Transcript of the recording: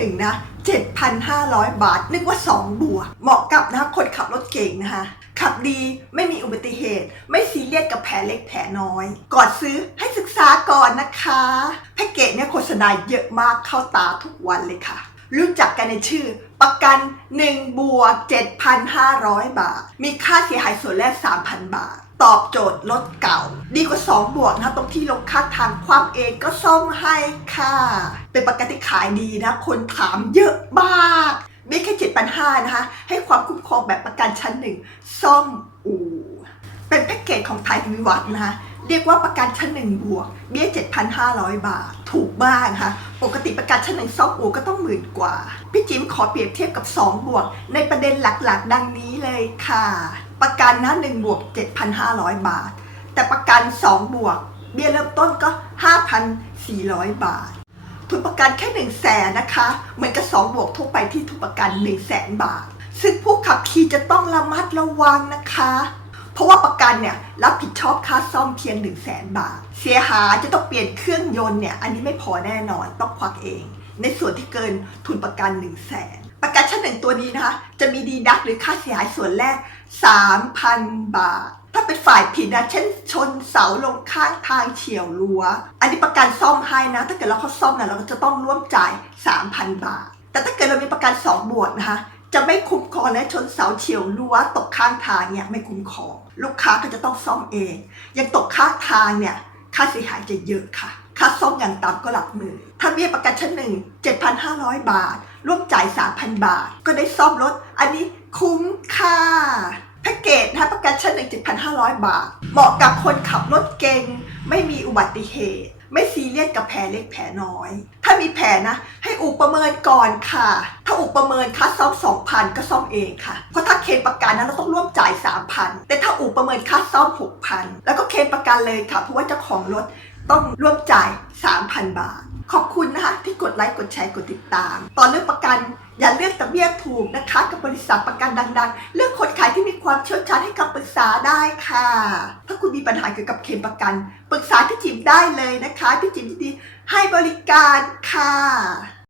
หนึ่งนะ7,500 บาท นึกว่า 2 บัว เหมาะกับนะคนขับรถเก่งนะคะ ขับดีไม่มีอุบัติเหตุ ไม่ซีเรียสกับแผลเล็กแผลน้อย ก่อนซื้อให้ศึกษาก่อนนะคะ แพ็กเกจเนี่ยโฆษณาเยอะมากเข้าตาทุกวันเลยค่ะ รู้จักกันในชื่อ ประกัน1บวก7,500 บาท มีค่าเสียหายส่วนแรก 3,000 บาท ตอบโจทย์รถเก่า ดีกว่า 2 บวกนะตรงที่ลงข้าทางความเองก็ซ่อมให้ค่ะ เป็นประกันที่ขายดีนะ คนถามเยอะมากไม่แค่7,500นะคะ ให้ความคุ้มครองแบบประกันชั้นหนึ่งซ่อมอู่เป็นแพ็กเกจของไทยวิวัฒน์นะคะ เรียกว่าประกันชั้นหนึ่งบวก เบี้ย 7,500 บาท ถูกมากนะคะปกติประกันชั้นหนึ่งซอมอู่ก็ต้องหมื่นกว่า พี่จิมขอเปรียบเทียบกับ 2 บวก ในประเด็นหลักๆ ดังนี้เลยค่ะ ประกันนะ1บวก 7,500 บาท แต่ประกัน 2 บวก เบี้ยเริ่มต้นก็ 5,400 บาท ทุนประกันแค่ 1 0 0 0 0แสนนะคะ เหมือนกับ 2 บวกทั่วไปที่ทุนประกัน 1 0 0 0 0แสนบาท ซึ่งผู้ขับขี่จะต้องระมัดระวังนะคะ ราะว่าประกันเนี่ยรับผิดชอบค่าซ่อมเพียง 1 0 0 0 0แสนบาท เสียหายจะต้องเปลี่ยนเครื่องยนต์เนี่ยอันนี้ไม่พอแน่นอนต้องควักเอง ในส่วนที่เกินทุนประกัน 1 0 0 0 0แสนประกันชั้นหนึ่งตัวนี้นะคะ จะมีดีดักหรือค่าเสียหายส่วนแรก 3,000 บาท ถ้าเป็นฝ่ายผิดนะเช่นชนเสาลงข้างทางเฉียวรั้ว อันนี้ประกันซ่อมให้นะ ถ้าเกิดเราเขาซ่อมนะเราก็จะต้องร่วมจ่าย 3,000 บาท แต่ถ้าเกิดเรามีประกัน 2 บวกนะคะ จะไม่คุ้มครองและชนเสาเฉียวรั้วตกข้างทางเนี่ยไม่คุ้มครอง ลูกค้าก็จะต้องซ่อมเอง ยังตกข้างทางเนี่ยค่าเสียหายจะเยอะค่ะค่าซ่อมอย่างต่ำก็หลักหมื่นถ้าเบี้ยประกันชั้นหนึ่ง7,500 บาท ร่วมจ่าย 3,000 บาท ก็ได้ซ่อมรถ อันนี้คุ้มค่าแพ็กเกจนะประกันชั้นหนึ่ง7,500 บาท เหมาะกับคนขับรถเก่ง ไม่มีอุบัติเหตุ ไม่ซีเรียสกับแผลเล็กแผลน้อย ถ้ามีแผลนะ ให้อุปเมินก่อนค่ะ อุประเมินค่าซ่อม2,000ก็ซ่อมเองค่ะ เพราะถ้าเคลมประกันนะเราต้องร่วมจ่าย3,000แต่ถ้าอุประเมินค่าซ่อม6,000แล้วก็เคลมประกันเลยค่ะ เพราะว่าเจ้าของรถต้องร่วมจ่าย3,000บาท ขอบคุณนะคะที่กดไลค์กดแชร์กดติดตาม ตอนเลือกประกันอย่าเลือกแต่เบี้ยถูกนะคะ กับบริษัทประกันดังๆ เลือกคนขายที่มีความเชี่ยวชาญให้คำปรึกษาได้ค่ะ ถ้าคุณมีปัญหาเกี่ยวกับเคลมประกัน ปรึกษาพี่จิมได้เลยนะคะ พี่จิมยินดีให้บริการค่ะ